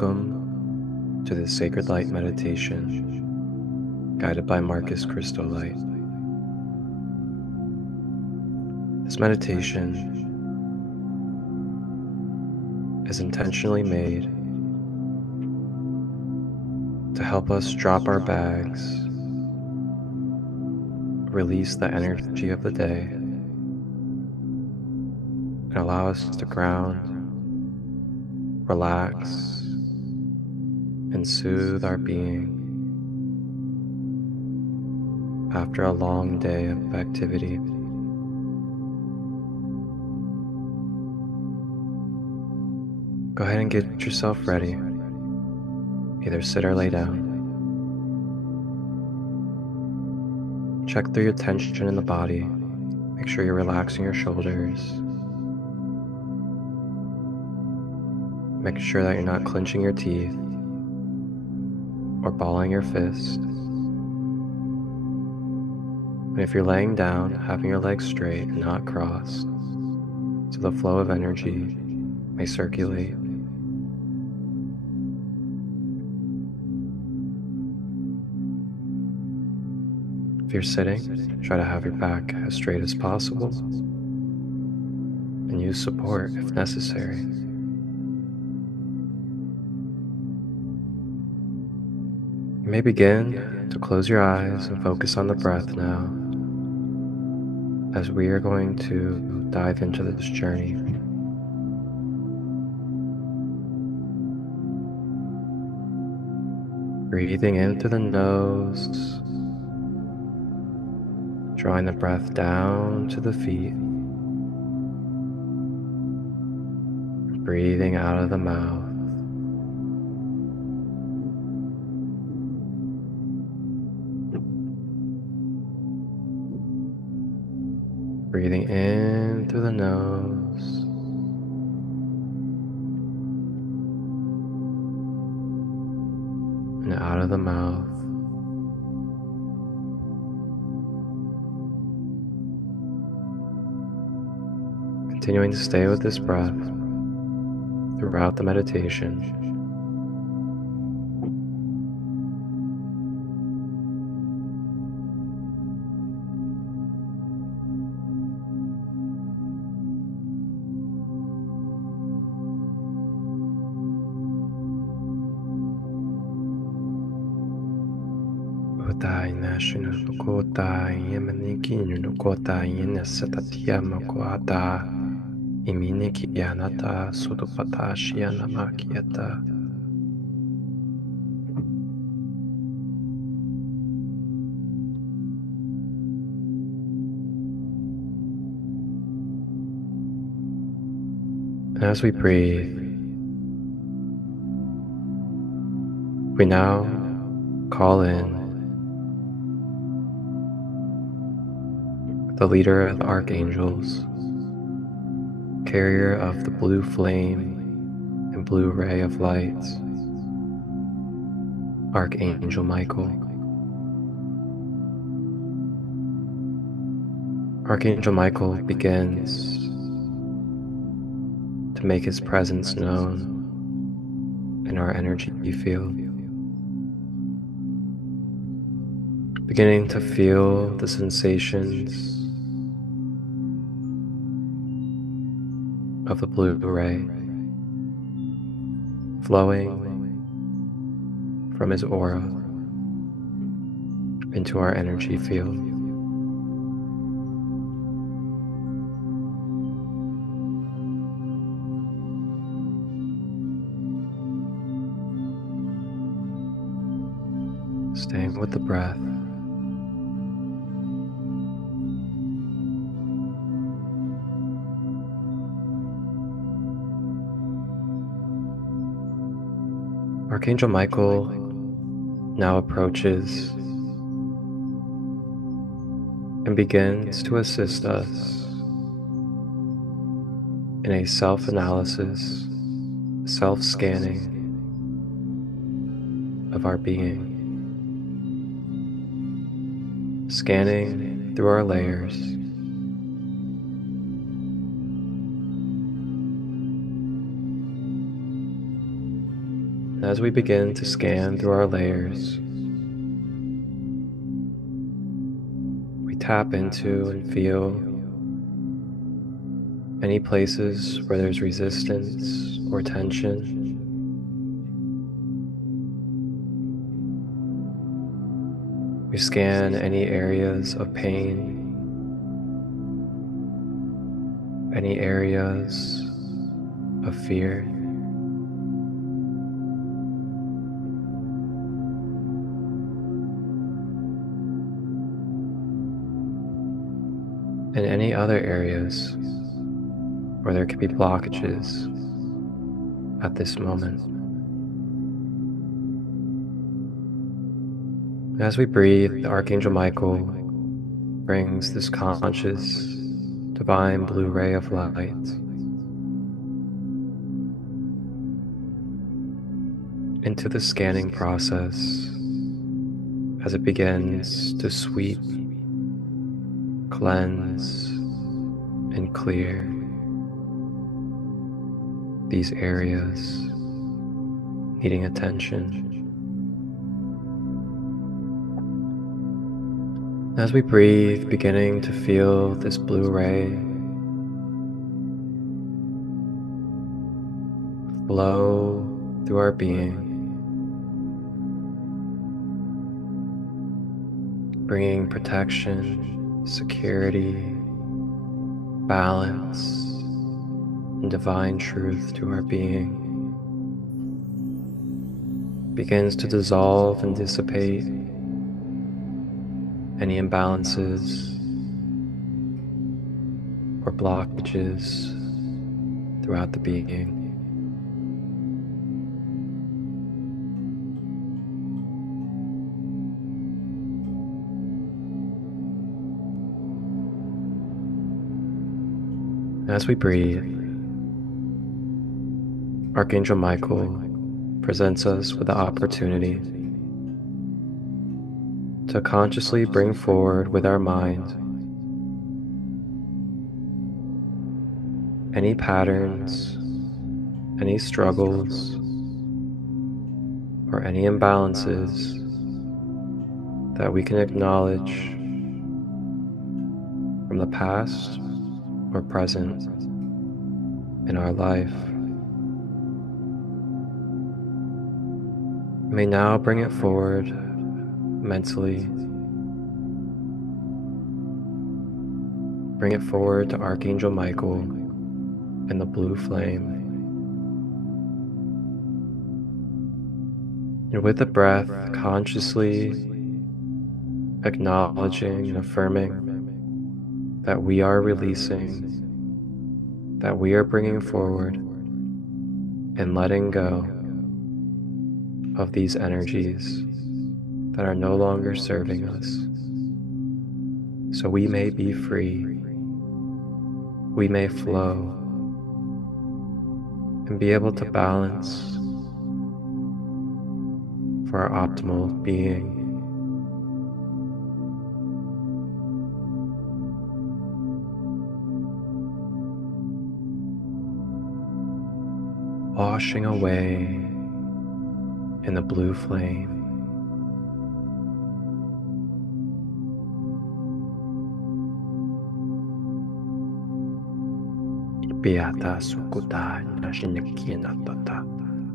Welcome to this Sacred Light meditation, guided by Marcus Christolight. This meditation is intentionally made to help us drop our bags, release the energy of the day, and allow us to ground, relax, and soothe our being after a long day of activity. Go ahead and get yourself ready. Either sit or lay down. Check through your tension in the body. Make sure you're relaxing your shoulders. Make sure that you're not clenching your teeth or balling your fist. And if you're laying down, having your legs straight and not crossed, so the flow of energy may circulate. If you're sitting, try to have your back as straight as possible and use support if necessary. You may begin to close your eyes and focus on the breath now, as we are going to dive into this journey. Breathing in through the nose, drawing the breath down to the feet, breathing out of the mouth. Breathing in through the nose, and out of the mouth. Continuing to stay with this breath throughout the meditation. And as we breathe, we now call in the leader of the archangels, carrier of the blue flame and blue ray of light, Archangel Michael. Archangel Michael begins to make his presence known in our energy field, beginning to feel the sensations of the blue ray flowing from his aura into our energy field. Staying with the breath. Archangel Michael now approaches and begins to assist us in a self-analysis, self-scanning of our being. Scanning through our layers, As we begin to scan through our layers, we tap into and feel any places where there's resistance or tension. We scan any areas of pain, any areas of fear. And any other areas where there could be blockages at this moment. As we breathe, Archangel Michael brings this conscious, divine blue ray of light into the scanning process as it begins to sweep, cleanse, and clear these areas needing attention. As we breathe, beginning to feel this blue ray flow through our being, bringing protection, security, balance, and divine truth to our being, begins to dissolve and dissipate any imbalances or blockages throughout the being. As we breathe, Archangel Michael presents us with the opportunity to consciously bring forward with our mind any patterns, any struggles, or any imbalances that we can acknowledge from the past or present in our life. We may now bring it forward mentally. Bring it forward to Archangel Michael and the blue flame. And with the breath, consciously acknowledging and affirming that we are releasing, that we are bringing forward and letting go of these energies that are no longer serving us, so we may be free, we may flow, and be able to balance for our optimal being. Washing away in the blue flame. Piata sukuta nashinakina tata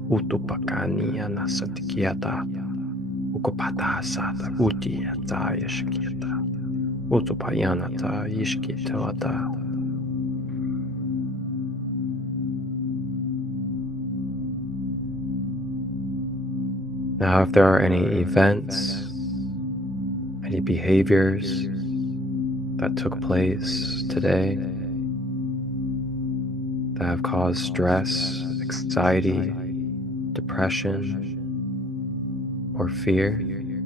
utupakani anasatikiata ukupata sata utia ta yashkiata utupayana ta yishkitata. Now, if there are any events, any behaviors that took place today that have caused stress, anxiety, depression, or fear, you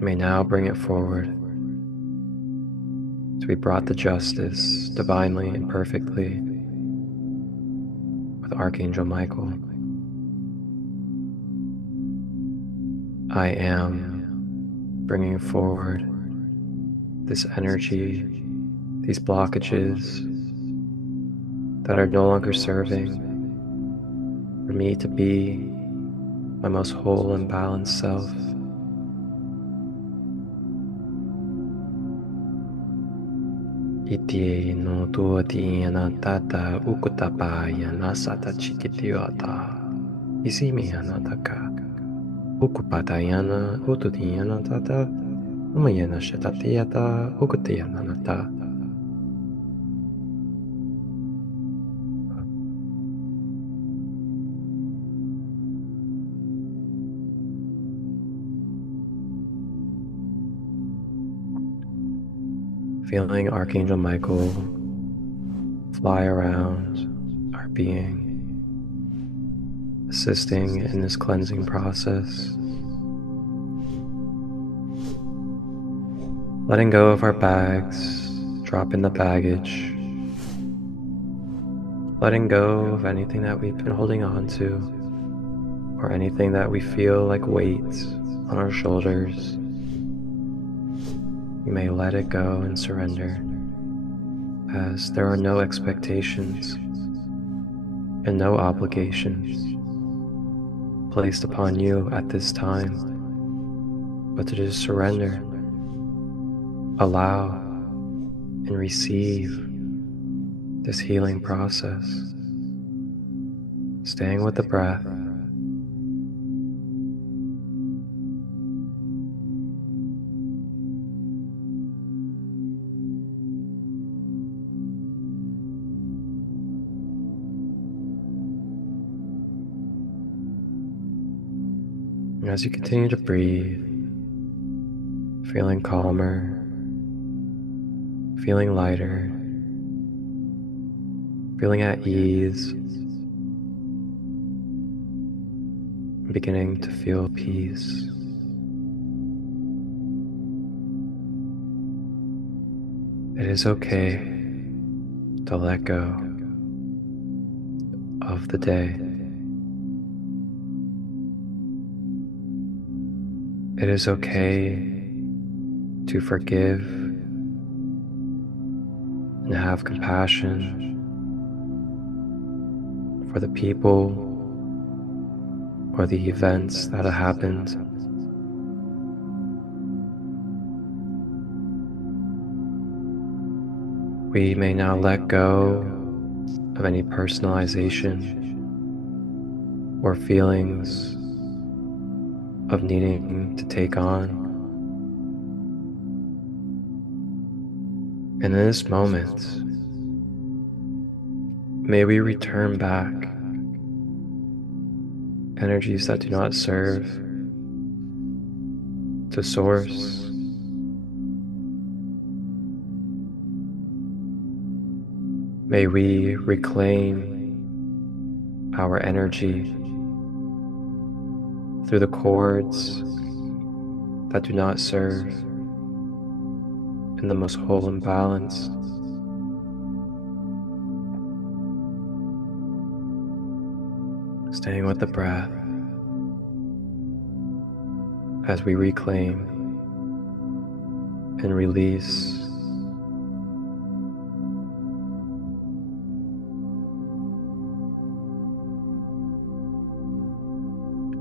may now bring it forward to be brought to justice divinely and perfectly with Archangel Michael. I am bringing forward this energy, these blockages that are no longer serving for me to be my most whole and balanced self. Iti no tuati anatata ukutapa yanasata chikitiota isimi anataka ukupatayana ututiyanatata umayana shatatiyata ukutiyanata. Feeling Archangel Michael fly around our being, assisting in this cleansing process. Letting go of our bags, dropping the baggage, letting go of anything that we've been holding on to, or anything that we feel like weights on our shoulders. You may let it go and surrender, as there are no expectations and no obligations placed upon you at this time, but to just surrender, allow, and receive this healing process, staying with the breath. As you continue to breathe, feeling calmer, feeling lighter, feeling at ease, beginning to feel peace. It is okay to let go of the day. It is okay to forgive and have compassion for the people or the events that have happened. We may now let go of any personalization or feelings of needing to take on. And in this moment, may we return back energies that do not serve to Source. May we reclaim our energy through the cords that do not serve in the most whole and balanced. Staying with the breath as we reclaim and release.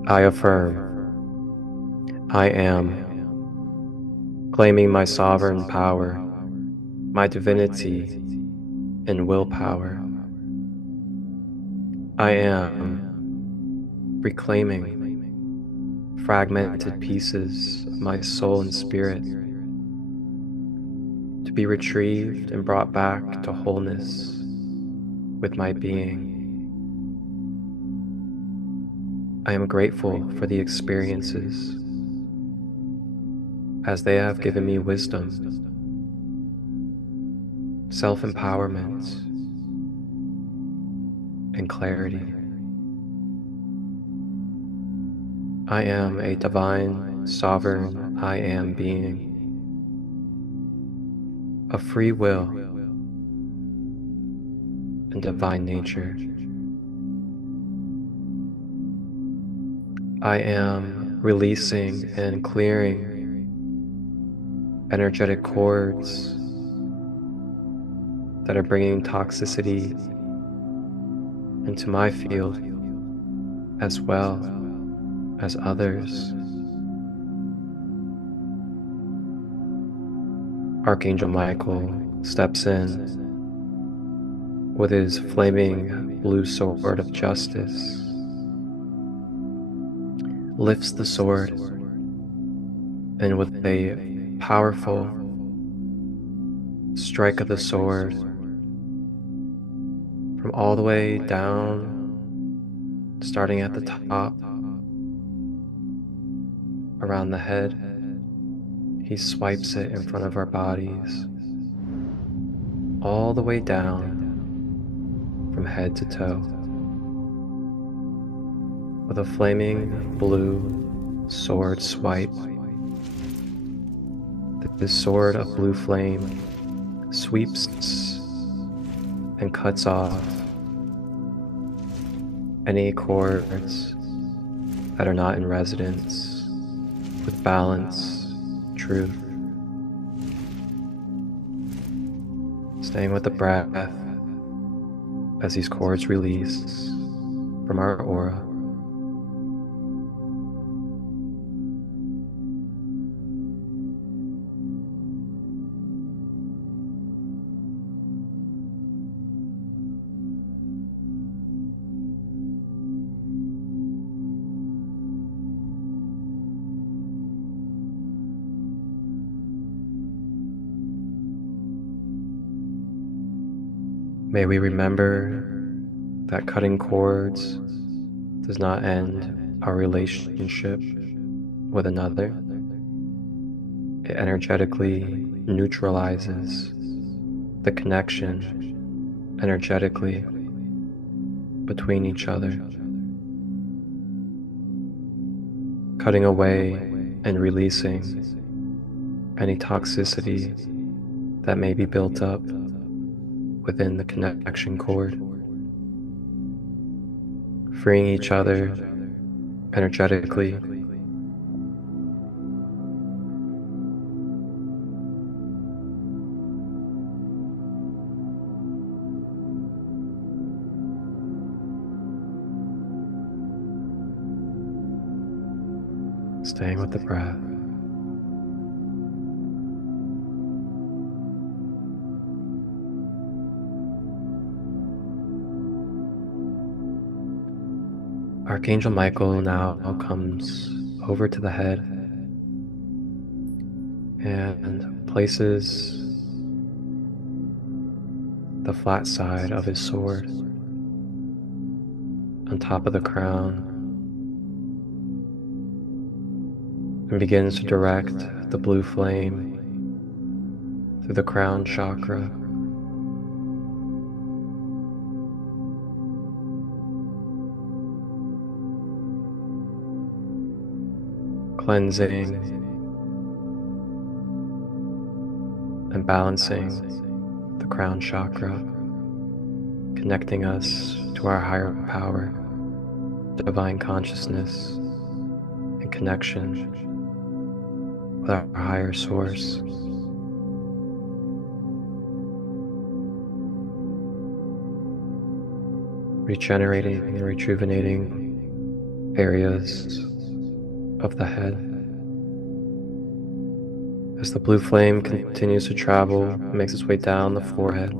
I affirm, I am, claiming my sovereign power, my divinity, and willpower. I am reclaiming fragmented pieces of my soul and spirit to be retrieved and brought back to wholeness with my being. I am grateful for the experiences, as they have given me wisdom, self-empowerment, and clarity. I am a divine, sovereign I am being, of free will and divine nature. I am releasing and clearing energetic cords that are bringing toxicity into my field as well as others. Archangel Michael steps in with his flaming blue sword of justice, lifts the sword, and with a powerful strike of the sword from all the way down, starting at the top, around the head, he swipes it in front of our bodies, all the way down from head to toe, with a flaming blue sword swipe. This sword of blue flame sweeps and cuts off any cords that are not in resonance with balance, truth. Staying with the breath as these cords release from our aura. May we remember that cutting cords does not end our relationship with another. It energetically neutralizes the connection energetically between each other. Cutting away and releasing any toxicity that may be built up within the connection cord, freeing each other energetically, staying with the breath. Archangel Michael now comes over to the head and places the flat side of his sword on top of the crown and begins to direct the blue flame through the crown chakra, cleansing and balancing the crown chakra, connecting us to our higher power, divine consciousness, and connection with our higher source. Regenerating and rejuvenating areas of the head. As the blue flame continues to travel, it makes its way down the forehead,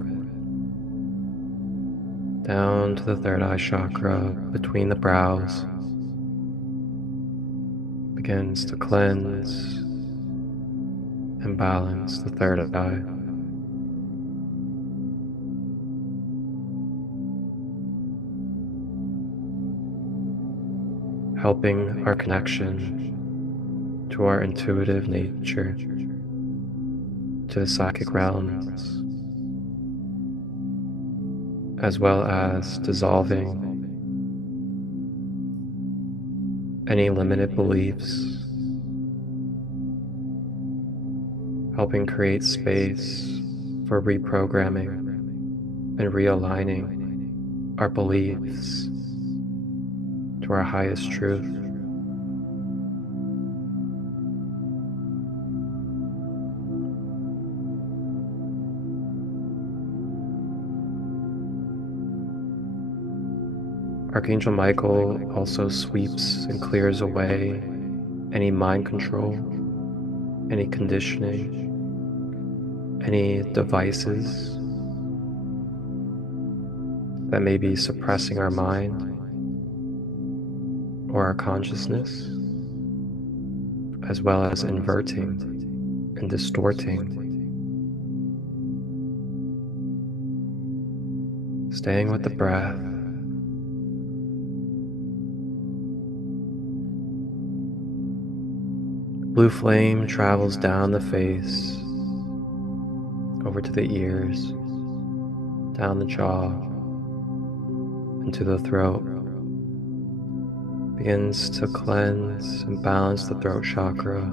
down to the third eye chakra between the brows, begins to cleanse and balance the third eye. Helping our connection to our intuitive nature, to the psychic realms, as well as dissolving any limited beliefs, helping create space for reprogramming and realigning our beliefs to our highest truth. Archangel Michael also sweeps and clears away any mind control, any conditioning, any devices that may be suppressing our mind or our consciousness, as well as inverting and distorting. Staying with the breath. Blue flame travels down the face, over to the ears, down the jaw, into the throat. Begins to cleanse and balance the throat chakra,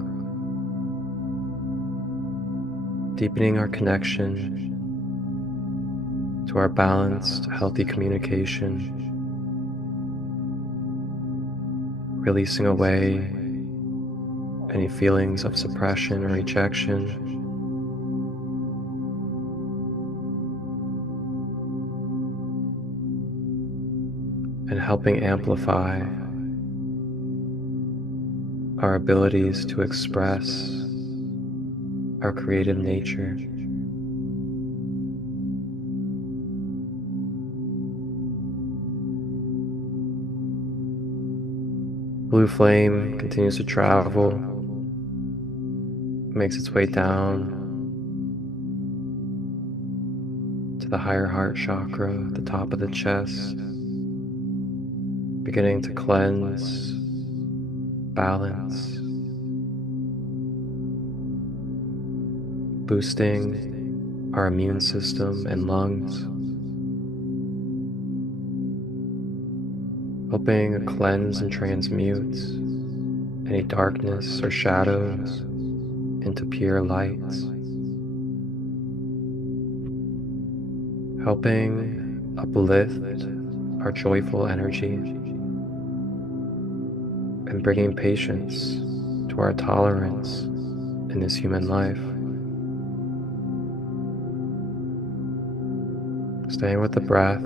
deepening our connection to our balanced, healthy communication, releasing away any feelings of suppression or rejection, and helping amplify our abilities to express our creative nature. Blue flame continues to travel, makes its way down to the higher heart chakra, the top of the chest, beginning to cleanse, balance, boosting our immune system and lungs, helping cleanse and transmute any darkness or shadows into pure lights, helping uplift our joyful energy and bringing patience to our tolerance in this human life. Staying with the breath,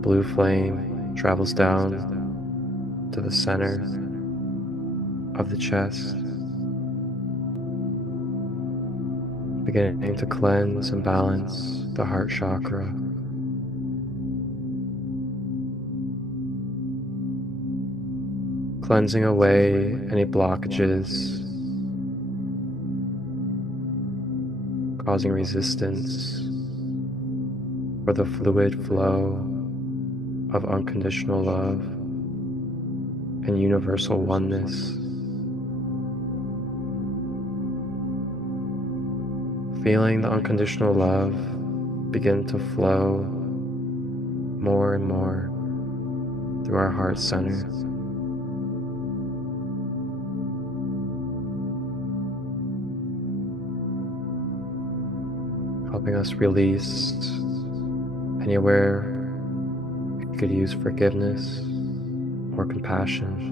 blue flame travels down to the center of the chest, beginning to cleanse and balance the heart chakra. Cleansing away any blockages, causing resistance for the fluid flow of unconditional love and universal oneness. Feeling the unconditional love begin to flow more and more through our heart center. Helping us release anywhere we could use forgiveness or compassion.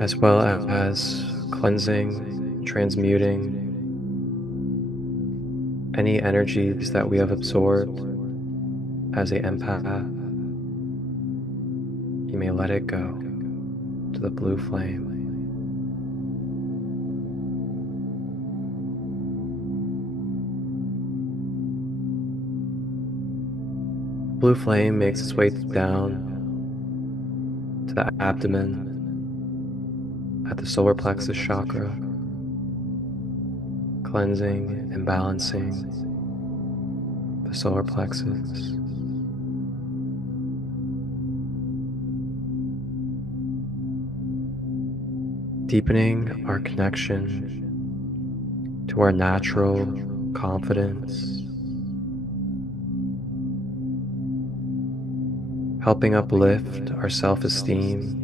As well as cleansing, transmuting any energies that we have absorbed as an empath. You may let it go to the blue flame. Blue flame makes its way down to the abdomen at the solar plexus chakra, cleansing and balancing the solar plexus. Deepening our connection to our natural confidence, helping uplift our self-esteem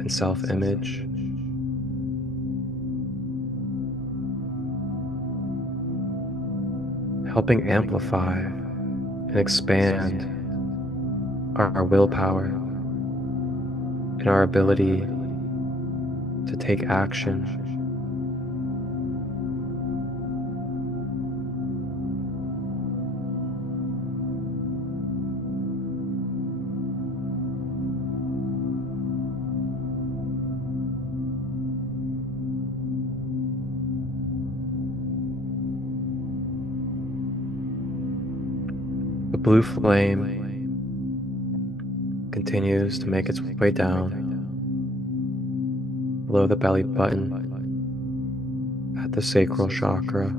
and self-image. Helping amplify and expand our willpower and our ability to take action. blue flame continues to make its way down below the belly button at the sacral chakra,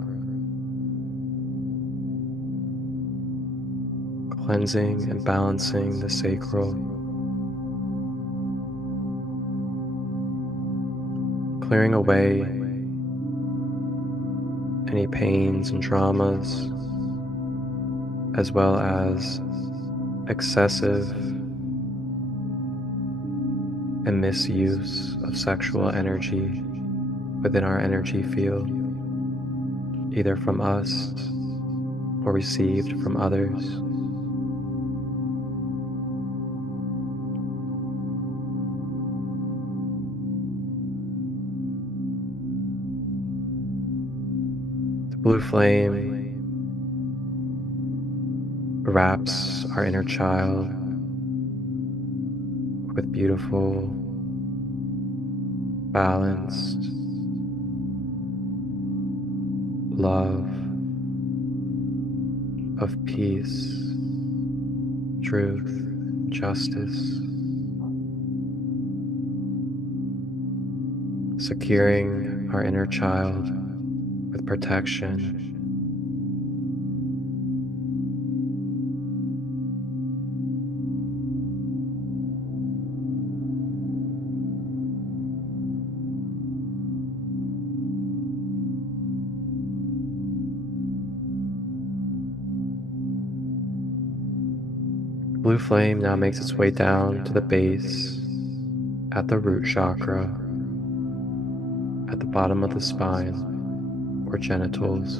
cleansing and balancing the sacral, clearing away any pains and traumas, as well as excessive and misuse of sexual energy within our energy field, either from us or received from others. The blue flame wraps our inner child with beautiful, balanced love of peace, truth, justice, securing our inner child with protection, blue flame now makes its way down to the base at the root chakra, at the bottom of the spine or genitals,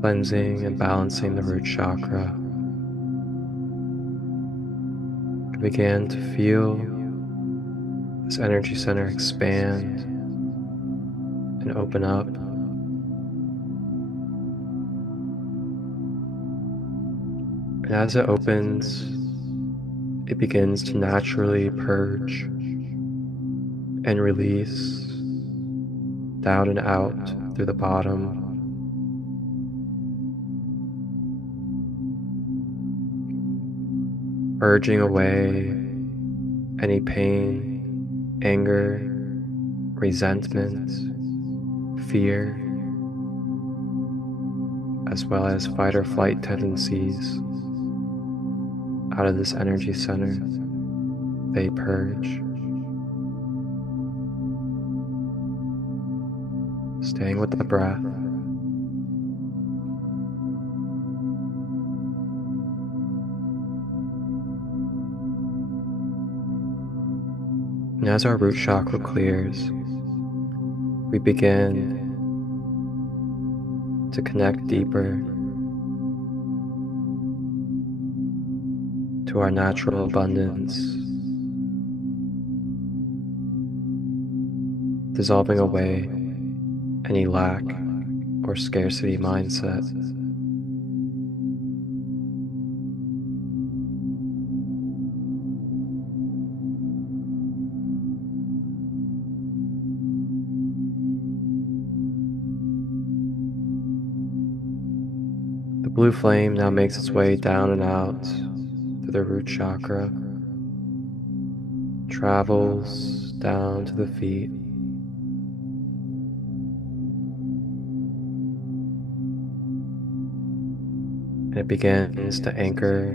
cleansing and balancing the root chakra. You begin to feel this energy center expand and open up. And as it opens, it begins to naturally purge and release down and out through the bottom. Purging away any pain, anger, resentment, fear, as well as fight or flight tendencies out of this energy center. They purge. Staying with the breath. And as our root chakra clears, we begin to connect deeper to our natural abundance, dissolving away any lack or scarcity mindset. The blue flame now makes its way down and out through the root chakra, travels down to the feet, and it begins to anchor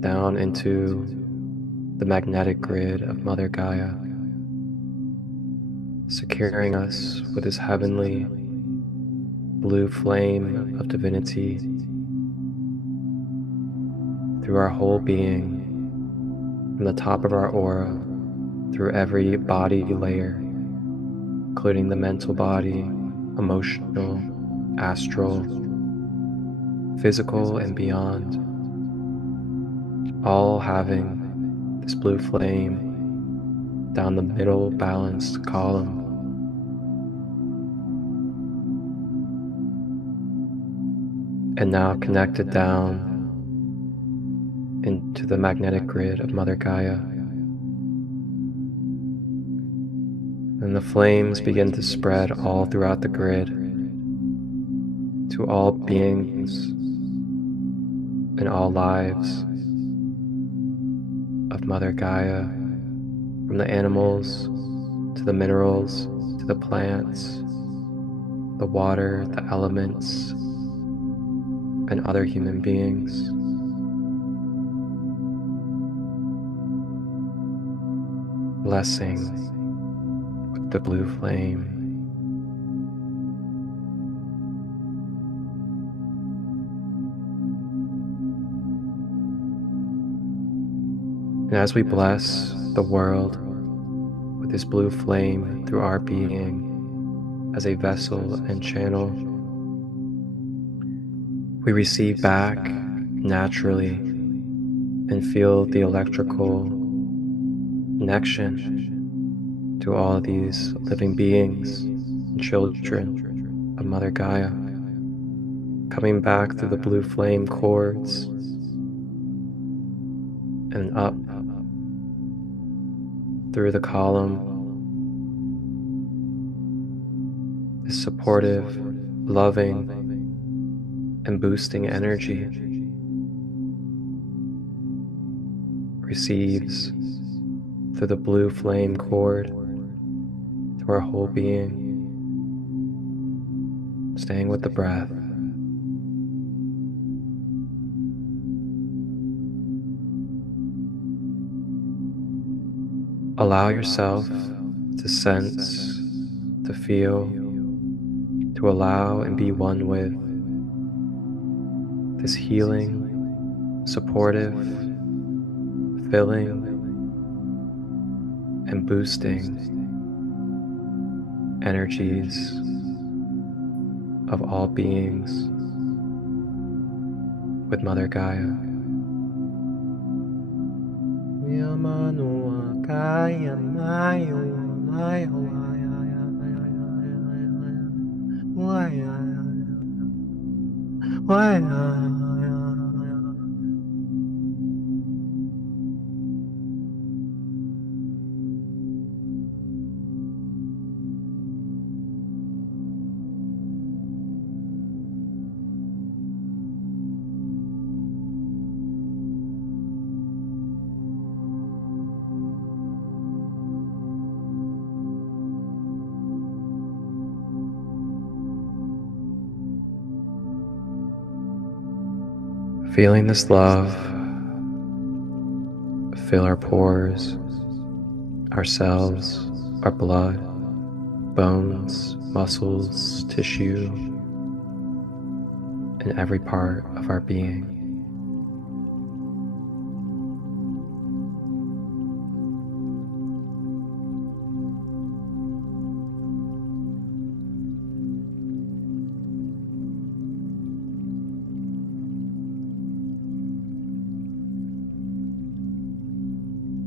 down into the magnetic grid of Mother Gaia, securing us with this heavenly blue flame of divinity through our whole being, from the top of our aura, through every body layer, including the mental body, emotional, astral, physical, and beyond, all having this blue flame down the middle balanced column. And now connected down into the magnetic grid of Mother Gaia. And the flames begin to spread all throughout the grid, to all beings in all lives of Mother Gaia, from the animals to the minerals to the plants, the water, the elements, and other human beings. Blessing with the blue flame. And as we bless the world with this blue flame through our being as a vessel and channel, we receive back naturally and feel the electrical connection to all of these living beings and children of Mother Gaia, coming back through the blue flame cords and up through the column, this supportive, loving, and boosting energy receives through the blue flame cord to our whole being, staying with the breath. Allow yourself to sense, to feel, to allow and be one with this healing, supportive, filling, and boosting energies of all beings with Mother Gaia. Feeling this love fill our pores, our cells, our blood, bones, muscles, tissue, and every part of our being.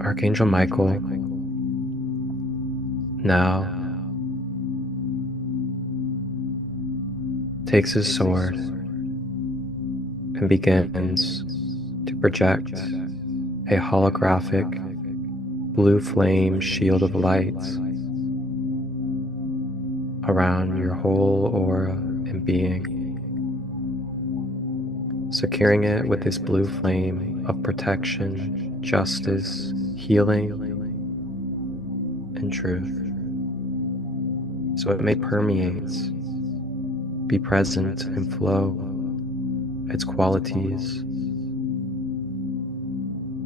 Archangel Michael now takes his sword and begins to project a holographic blue flame shield of light around your whole aura and being, securing it with this blue flame of protection, justice, healing, and truth, so it may permeate, be present, and flow its qualities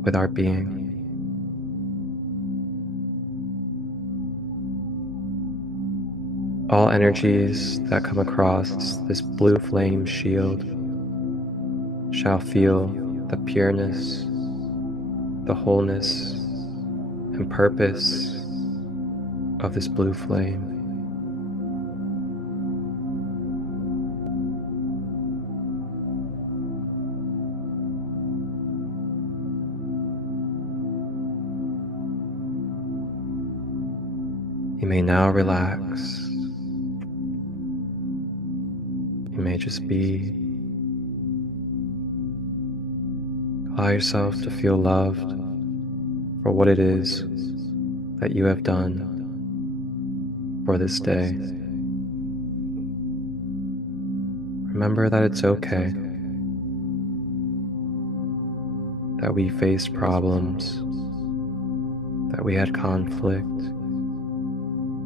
with our being. All energies that come across this blue flame shield shall feel the pureness, the wholeness, and purpose of this blue flame. You may now relax. You may just be. Allow yourself to feel loved for what it is that you have done for this day. remember that it's okay that we faced problems, that we had conflict,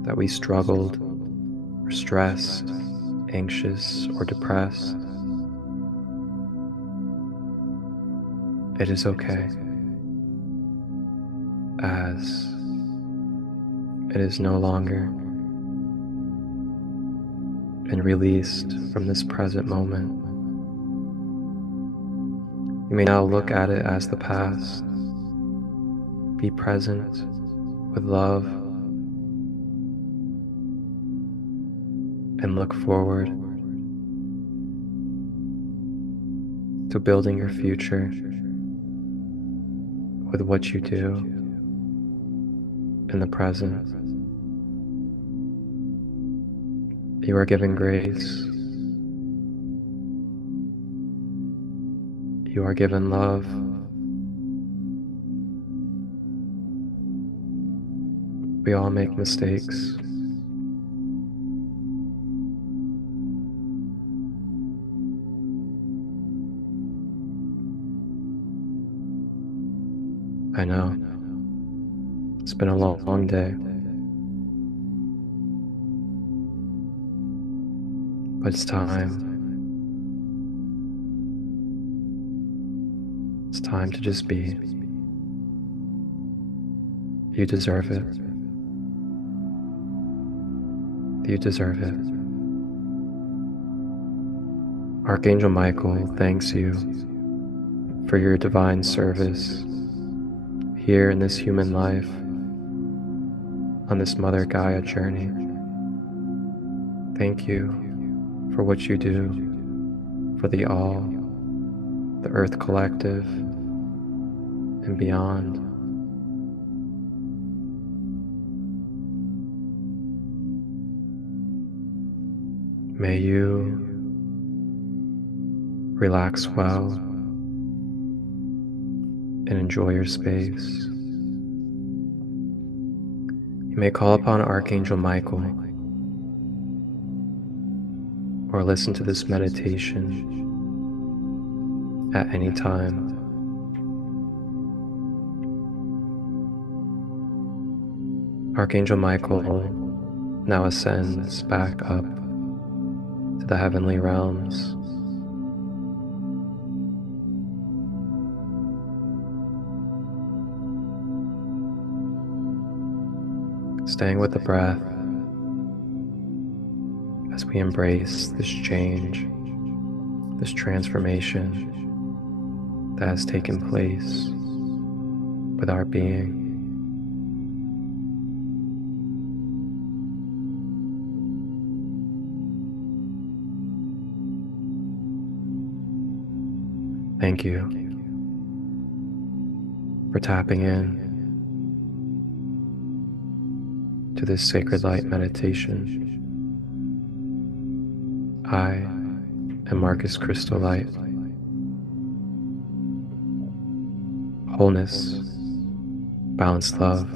that we struggled, or stressed, anxious, or depressed. It is okay, as it is no longer and released from this present moment. You may now look at it as the past. Be present with love and look forward to building your future with what you do in the present. You are given grace. You are given love. We all make mistakes. I know. It's been a long day. But it's time. It's time to just be. You deserve it. You deserve it. Archangel Michael thanks you for your divine service here in this human life, on this Mother Gaia journey. Thank you for what you do for the All, the Earth Collective, and beyond. May you relax well and enjoy your space. You may call upon Archangel Michael or listen to this meditation at any time. Archangel Michael now ascends back up to the heavenly realms. Staying with the breath as we embrace this change, this transformation that has taken place with our being. Thank you for tapping in to this sacred light meditation. I am Marcus Christolight. Wholeness, balanced love,